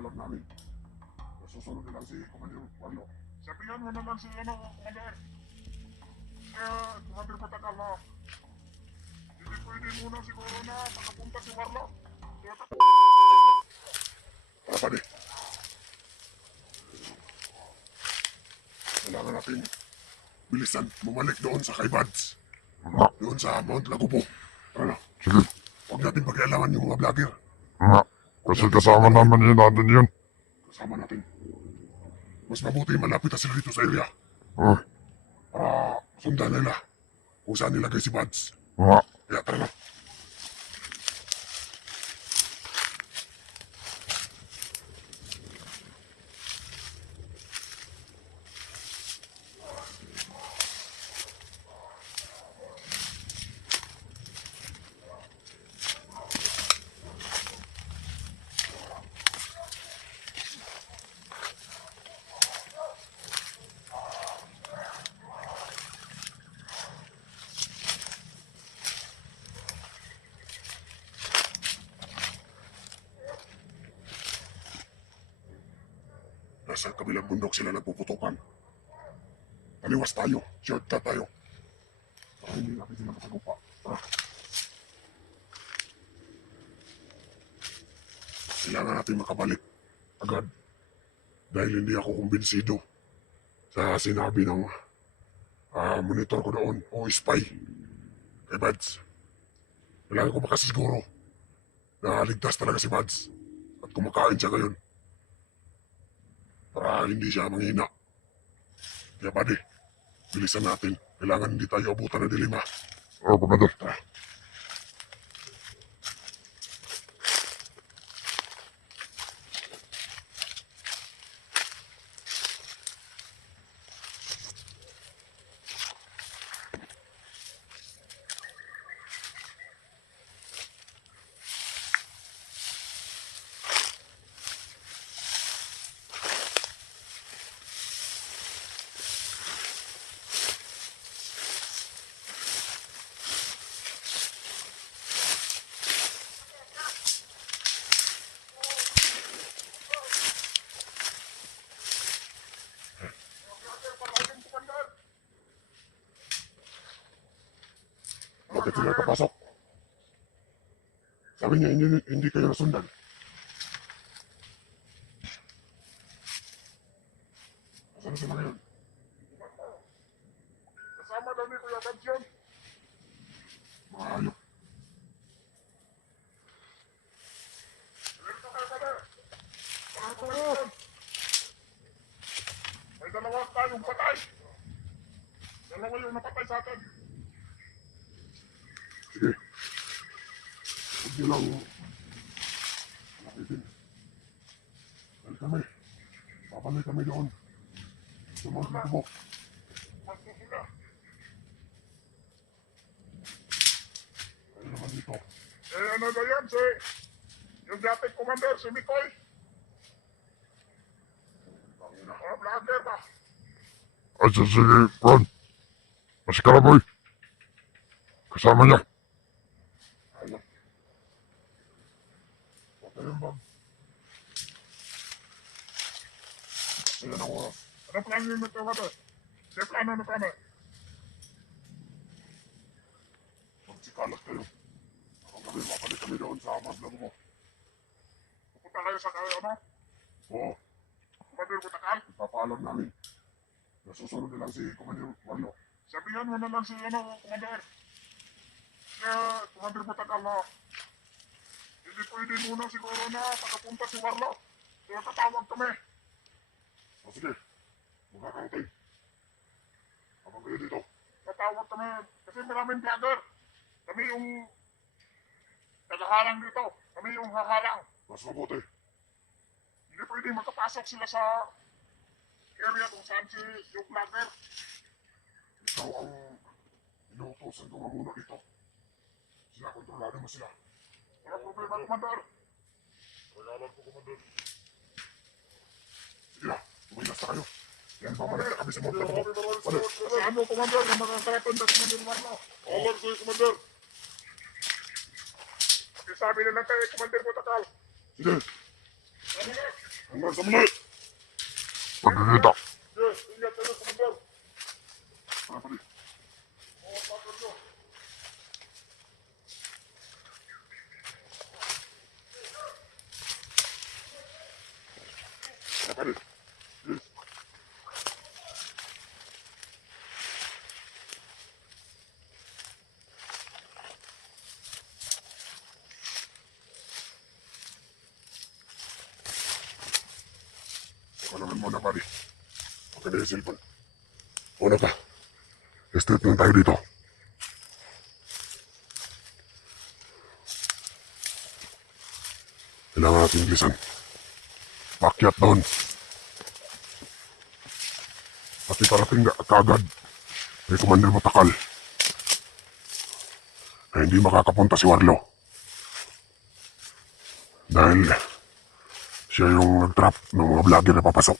Papaalam namin. Susunod na lang si Commander Warlo. Sabihan mo naman si Commander. Commander Patakal na. Hindi pwede muna siguro na pagkapunta si Warlo. Tara pare. Kailangan natin bilisan bumalik doon sa kay Bads. Doon sa Mount Lagubo. Tara na. Sige. Huwag natin pakialaman yung mga vlogger. Kasi kasama naman yun natin yun. Kasama natin. Mas mabuti malapit na sila dito sa area. Para sundan nila kung saan nilagay si Bads. Kaya tara na. Nasa kabilang bundok sila nagpuputukan. Taliwas tayo. Shortcut tayo. Para hindi natin sila makagupa. Kailangan natin makabalik agad. Dahil hindi ako kumbinsido sa sinabi ng monitor ko doon o spy kay Bads. Kailangan ko makasiguro na ligtas talaga si Bads at kumakain siya ngayon. Para hindi siya manghina. Kaya pwede, bilisan natin. Kailangan hindi tayo abutan ng dilima. Commander. Tara. Bakit sila kapasok? Sabi niya, hindi kayo nasundan. Saan sila ngayon? Kasama daw ni Kuya Bads yun. Mga hayop. May dalawa tayong patay. Dalawa yung napatay sa atin. Sige. Huwag niyo lang nakitin. Dahil kami, babalik kami doon. Sa Mount Lagubo. Kaya naman dito. Ano na yan si yung dating commander, si Mikoy? Vlogger ba? Ay, sige, Ron. Mas Karaboy. Kasama niya. Ayun. Huwag na yung bag. Ayan ako. Ano plano yung nagkakata? Siya plano na kami. Magsikalat kayo. Ang gabi, mapalik kami doon sa Mount Lagubo. Pupunta kayo sa kayo, ano? Oo. Commander Patakal? Ipapaalam namin. Nasusunod na lang si Commander Warlo. Sabihan mo na lang si Commander. Commander Patakal na. Hindi pwede muna siguro na pagkapunta si Warlo. Kaya tatawag kami. O sige, magkakautin. Habang kayo dito. Tatawag kami kasi maraming vlogger. Kami yung naghaharang dito. Kami yung haharang. Mas mabuti. Hindi pwede makapasok sila sa area kung saan si yung vlogger. Ikaw ang inuutosan ko mamuna dito. Sila, kontrolado mo sila. Wala problema, Commander. Regalan ko, Commander. Sige na, tumigas na kayo. Yan, babalik na kami sa Mount Lagubo. Saan mo, Commander, na makakaraton na Commander Warlo? Order ko yung Commander. Sabi na lang kayo, Commander Patakal. Sige. Hanggang sa muli! Pagkikita. Yes, ingat kayo, Commander! Tara, pare. Oo, pakad nyo. Tara, pare. Yes. Alamin mo na, pare. Okay na yung cellphone. Una pa. Estate lang tayo dito. Kailangan natin bilisan. Pakyat doon. Pati parating kaagad. May Commander Matakal. Na hindi makakapunta si Warlo. Dahil siya yung nag-trap ng mga vlogger na papasok.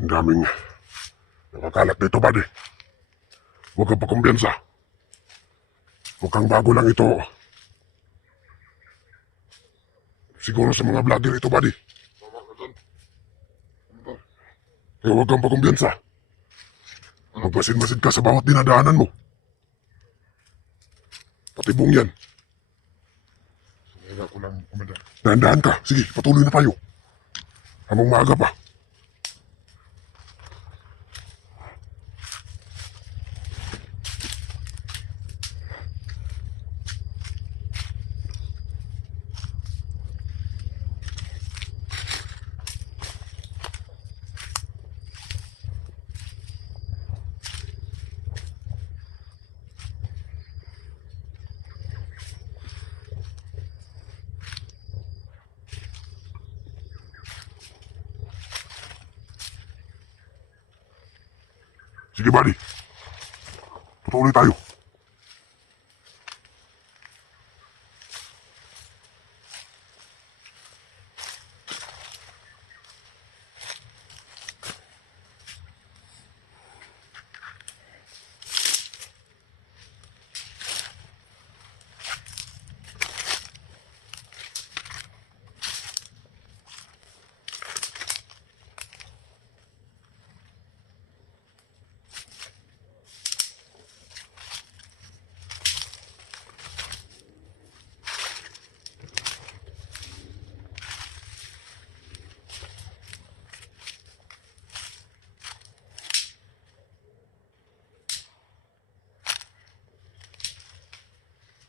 Ang daming nakakalat dito, buddy. Huwag kang pakumbiyansa. Mukhang bago lang ito. Siguro sa mga vlogger ito, buddy. Kaya huwag kang pakumbiyansa. Magmasid-masid ka sa bawat dinadaanan mo. Patibong yan. Kaya ko lang, Commander. Dahan-dahan ka. Sige, patuloy na tayo. Habang maaga pa. Sige, buddy. Patuloy tayo.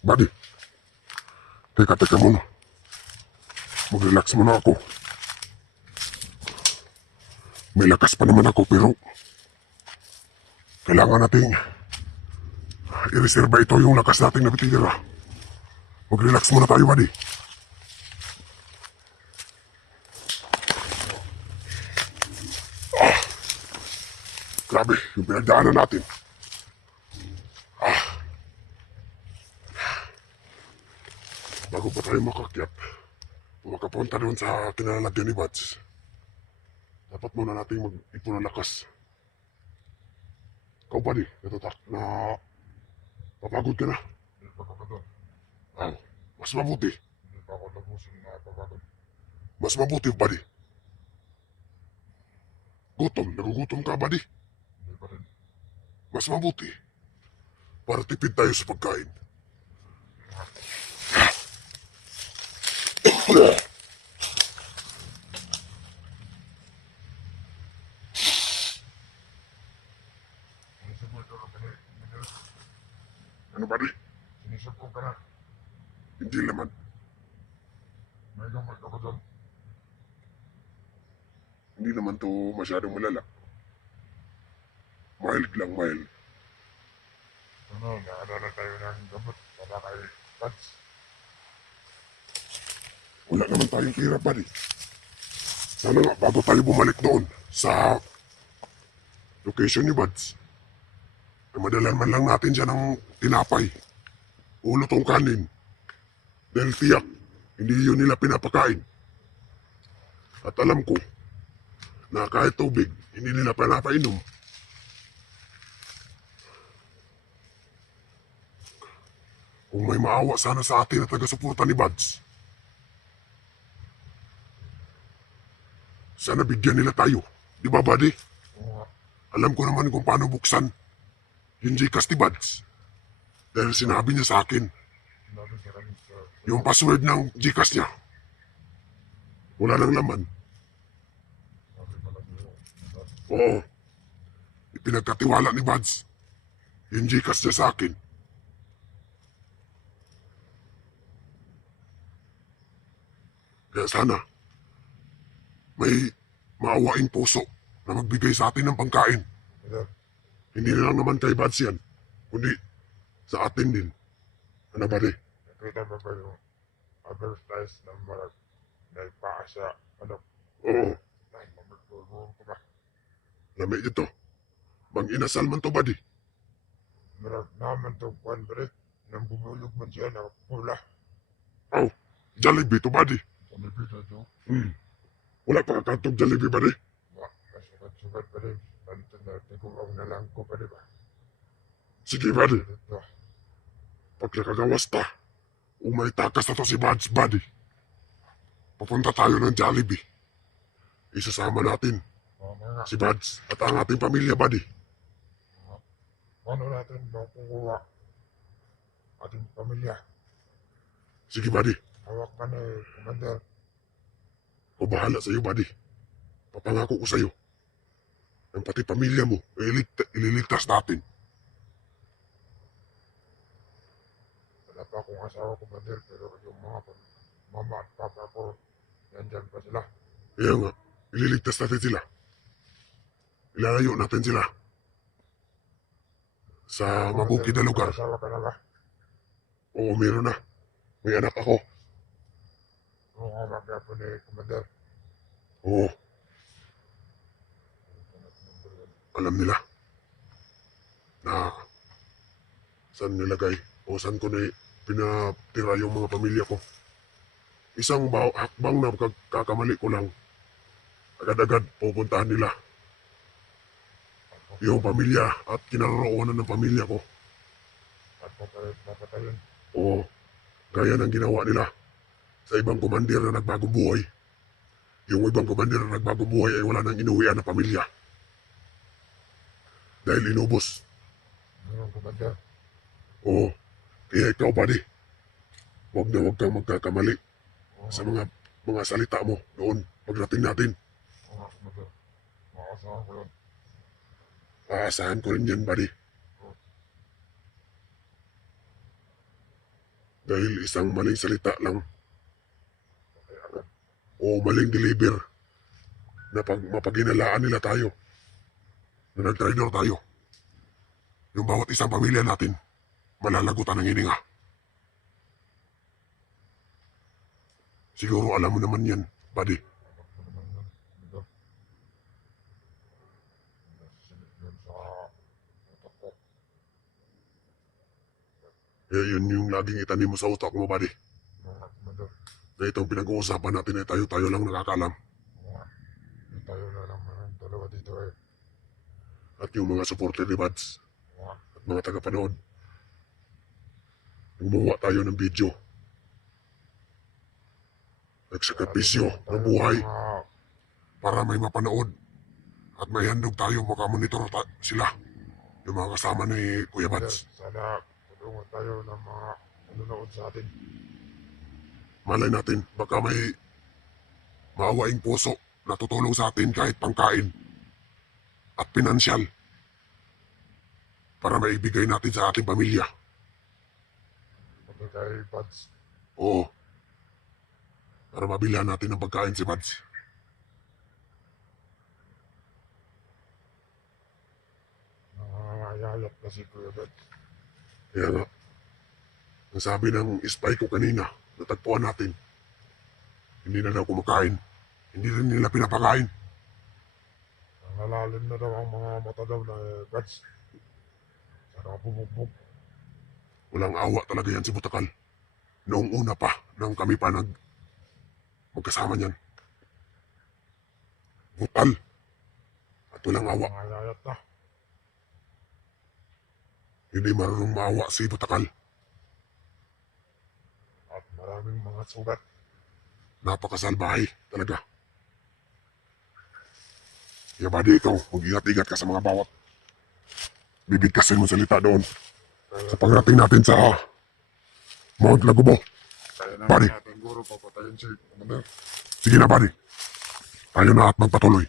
Buddy. Teka muna. Mag-relax muna ako. May lakas pa naman ako pero kailangan nating i-reserva ito yung lakas nating nabitira. Mag-relax muna tayo, buddy. Grabe, yung pinagdaanan natin. Bago pa tayo makakyat, makapunta doon sa kinalalagyan ni Bats, dapat muna nating mag-ipon ng lakas. Ikaw, buddy, na papagod ka na. Hindi pa ka doon. Mas mabuti. Hindi pa ako tapusin na papagod. Mas mabuti, buddy. Nagugutom ka, buddy. Hindi pa rin. Mas mabuti. Para tipid tayo sa pagkain. Ano ba di? Sinisip ko ka na. Hindi naman. May gamay ka ba dyan? Hindi naman to masyadong malala. Mild lang, mild. Ano, naalala tayo ng gamot para kay Buds. Wala naman tayong pira ba di? Sana nga bago tayo bumalik doon sa location ni Buds, ay madalan man lang natin siya ng tinapay o lutong kanin. Dahil tiyak, hindi yun nila pinapakain. At alam ko na kahit tubig, hindi nila pinapainom. Kung may maawa sana sa atin na taga-suporta ni Buds, sana bigyan nila tayo. Di ba, buddy? Oo nga. Alam ko naman kung paano buksan yung Gcash ni Buds. Dahil sinabi niya sa akin, Sinabi sa kanya sa... yung password ng Gcash niya, wala nang laman. Sabi pala sa'yo. Oo. Ipinagkatiwala ni Buds yung Gcash niya sa akin. Kaya sana, may maawaing puso na magbigay sa atin ng pangkain. Brother, Hindi na lang naman kay Buds yan, kundi sa atin din. Ano ba di? nakita mo ba yung advertise ng mga naipaa sa ano? Oo, Ay, mamagulong ko ba? lami ito. Bang inasal man to ba di? Marag naman to kwan ba rin? Nang bumulog man siya na pula. Oh, Jollibee to ba di? Sa may pita to. Wala pa kakatog Jollibee ba di? Masukat-sukat pa rin. Tanto na tiguaw na lang ko pa rin ba? Sige ba di? Ito. Pag nakagawas ta, umay takas na to si Buds buddy. Papunta tayo ng Jollibee. Isasama natin Mga si Buds at ang ating pamilya buddy. ano natin makukuha ating pamilya. Sige buddy, Hawak ka na Commander. o bahala sa iyo buddy. Papangako ko sa iyo. Ang pati pamilya mo, ililigtas natin. Wala pa akong asawa Commander pero yung mga mama at papa ko nandyan pa sila. Kaya nga, ililigtas natin sila. Ilalayo natin sila. Sa mabukid na lugar. May asawa ka na ba? Oo, meron na. May anak ako. Oo, hawak ka po ni Commander. Oo, alam nila na saan nilagay o saan ko na pinatira yung mga pamilya ko. Isang hakbang na kakamali ko lang, agad-agad pupuntahan nila yung pamilya at kinaroroonan ng pamilya ko. At papatayin. Oo, gaya ng ginawa nila sa ibang komandir na nagbagong buhay. Yung ibang komandir na nagbagong buhay ay wala nang inuwian na pamilya. Dahil inubos. Meron Commander. Oo, kaya ikaw buddy, huwag kang magkakamali Oo, sa mga salita mo noon pagdating natin. oo, Commander. Makakasahan ko yun. Aasahan ko rin yan buddy. Dahil isang maling salita lang Okay, agad. o maling deliver na mapaginalaan nila tayo na nag-traidor tayo. Yung bawat isang pamilya natin, malalagutan ng hininga. Siguro alam mo naman yan, buddy. Alam ko naman yun, Commander. Nasisilip yun sa utak ko. Kaya yun yung laging itanim mo sa utak mo, buddy. Oo nga, Commander. Na itong pinag-uusapan natin ay tayo lang nakakalam. Oo nga. Hindi tayo na lang ang dalawa dito eh. At yung mga supporter ni Buds Oo nga. at mga tagapanood. Gumawa tayo ng video. Nagsakripisyo ng buhay para may mapanood. At may handog tayo, makamonitor sila. Yung mga kasama ni Kuya Buds. Sana tulungan tayo ng mga nanonood sa atin. Malay natin, baka may maawaing puso na tutulong sa atin kahit pangkain at pinansyal. para maibigay natin sa ating pamilya. Pati kay Buds. Oo. Para mabilhan natin ng pagkain si Buds. Nangangayayat na si Kuya Buds. Kaya nga, ang sabi ng spy ko kanina, natagpuan natin, hindi na daw kumakain. Hindi rin nila pinapakain. Nangalalim na daw ang mga mata daw na Buds. Sana bubugbog. Walang awa talaga yan si Butakal. Noong una pa, nang kami pa magkasama niyan. Butal. At walang awa. Nangayayat na. Hindi marunong maawa si Butakal. At maraming mga sugat. Napakasalbahay talaga. Kaya buddy, ikaw, mag-ingat-ingat ka sa mga bawat bibigkasin mo salita doon. Sa pagdating natin sa Mount Lagubo. Kaya naman Buddy. natin guro papatayin si Commander. Sige na buddy. Tayo na at magpatuloy.